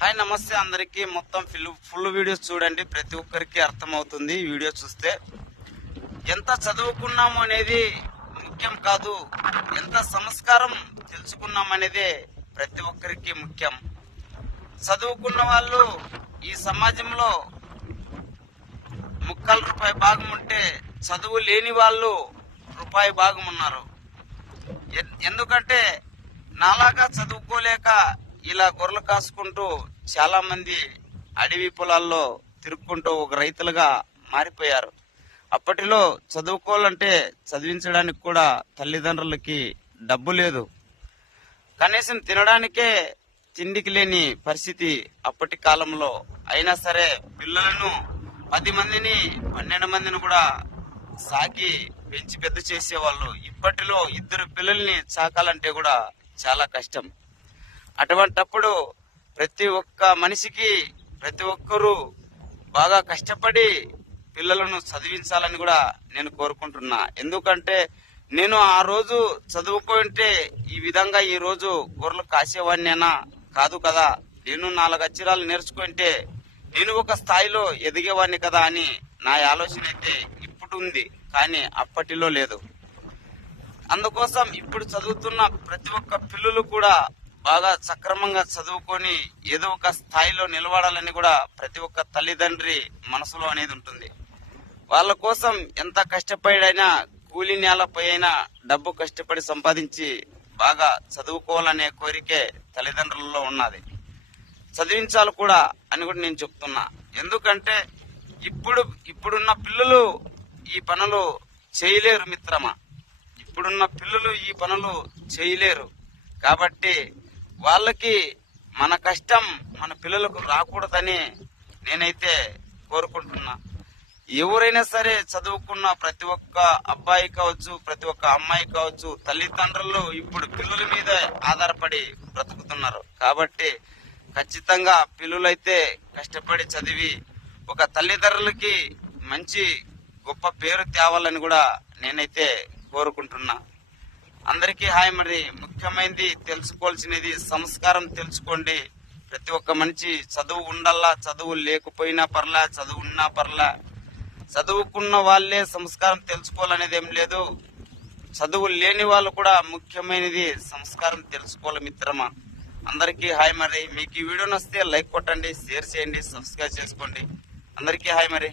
Hi నమస్తే అందరికి. మొత్తం ఫుల్ వీడియోస్ చూడండి, ప్రతి ఒక్కరికి అర్థమవుతుంది. ఈ వీడియో చూస్తే ఎంత చదువుకున్నాము అనేది ముఖ్యం కాదు, ఎంత సంస్కారం తెలుసుకున్నాం అనేది ప్రతి ఒక్కరికి ముఖ్యం. చదువుకున్న వాళ్ళు ఈ సమాజంలో ముక్కల రూపాయి భాగం ఉంటే, చదువు లేని వాళ్ళు రూపాయి భాగం ఉన్నారు. ఎందుకంటే నాలాగా చదువుకోలేక ఇలా గొర్రెలు కాసుకుంటూ చాలా మంది అడవి పొలాల్లో తిరుక్కుంటూ ఒక రైతులుగా మారిపోయారు. అప్పటిలో చదువుకోవాలంటే చదివించడానికి కూడా తల్లిదండ్రులకి డబ్బు లేదు, కనీసం తినడానికే తిండికి లేని పరిస్థితి అప్పటి కాలంలో. అయినా సరే పిల్లలను 10 మందిని 12 మందిని కూడా సాకి పెంచి పెద్ద చేసేవాళ్ళు. ఇప్పటిలో 2 పిల్లల్ని సాకాలంటే కూడా చాలా కష్టం. అటువంటప్పుడు ప్రతి ఒక్క మనిషికి, ప్రతి ఒక్కరూ బాగా కష్టపడి పిల్లలను చదివించాలని కూడా నేను కోరుకుంటున్నా. ఎందుకంటే నేను ఆ రోజు చదువుకుంటే ఈ విధంగా ఈ రోజు గొర్రెలు కాసేవాడినేనా కాదు కదా. నేను 4 అక్షరాలు నేర్చుకుంటే నేను ఒక స్థాయిలో ఎదిగేవాడిని కదా అని నా ఆలోచన అయితే ఇప్పుడు ఉంది, కానీ అప్పటిలో లేదు. అందుకోసం ఇప్పుడు చదువుతున్న ప్రతి ఒక్క పిల్లలు కూడా బాగా సక్రమంగా చదువుకొని ఏదో ఒక స్థాయిలో నిలబడాలని కూడా ప్రతి ఒక్క తల్లిదండ్రి మనసులో అనేది ఉంటుంది. వాళ్ళ కోసం ఎంత కష్టపడినా, కూలి నేలపై అయినా డబ్బు కష్టపడి సంపాదించి బాగా చదువుకోవాలనే కోరికే తల్లిదండ్రులలో ఉన్నది. చదివించాలి కూడా అని కూడా నేను చెప్తున్నా. ఎందుకంటే ఇప్పుడున్న పిల్లలు ఈ పనులు చేయలేరు మిత్రమా. ఇప్పుడున్న పిల్లలు ఈ పనులు చేయలేరు. కాబట్టి వాళ్ళకి మన కష్టం మన పిల్లలకు రాకూడదని నేనైతే కోరుకుంటున్నా. ఎవరైనా సరే చదువుకున్న ప్రతి ఒక్క అబ్బాయి కావచ్చు, ప్రతి ఒక్క అమ్మాయి కావచ్చు, తల్లిదండ్రులు ఇప్పుడు పిల్లల మీద ఆధారపడి బ్రతుకుతున్నారు. కాబట్టి ఖచ్చితంగా పిల్లలైతే కష్టపడి చదివి ఒక తల్లిదండ్రులకి మంచి గొప్ప పేరు తేవాలని కూడా నేనైతే కోరుకుంటున్నా. అందరికీ హాయ్. మరి ముఖ్యమైనది తెలుసుకోవాల్సినది సంస్కారం తెలుసుకోండి. ప్రతి ఒక్క మనిషి చదువు ఉండల్లా, చదువు లేకపోయినా పర్లా, చదువు ఉన్నా పర్లా. చదువుకున్న వాళ్ళే సంస్కారం తెలుసుకోవాలనేది ఏం లేదు. చదువు లేని వాళ్ళు కూడా ముఖ్యమైనది సంస్కారం తెలుసుకోవాలి మిత్రమా. అందరికీ హాయ్. మరి మీకు ఈ వీడియో నచ్చితే లైక్ కొట్టండి, షేర్ చేయండి, సబ్స్క్రైబ్ చేసుకోండి. అందరికీ హాయ్. మరి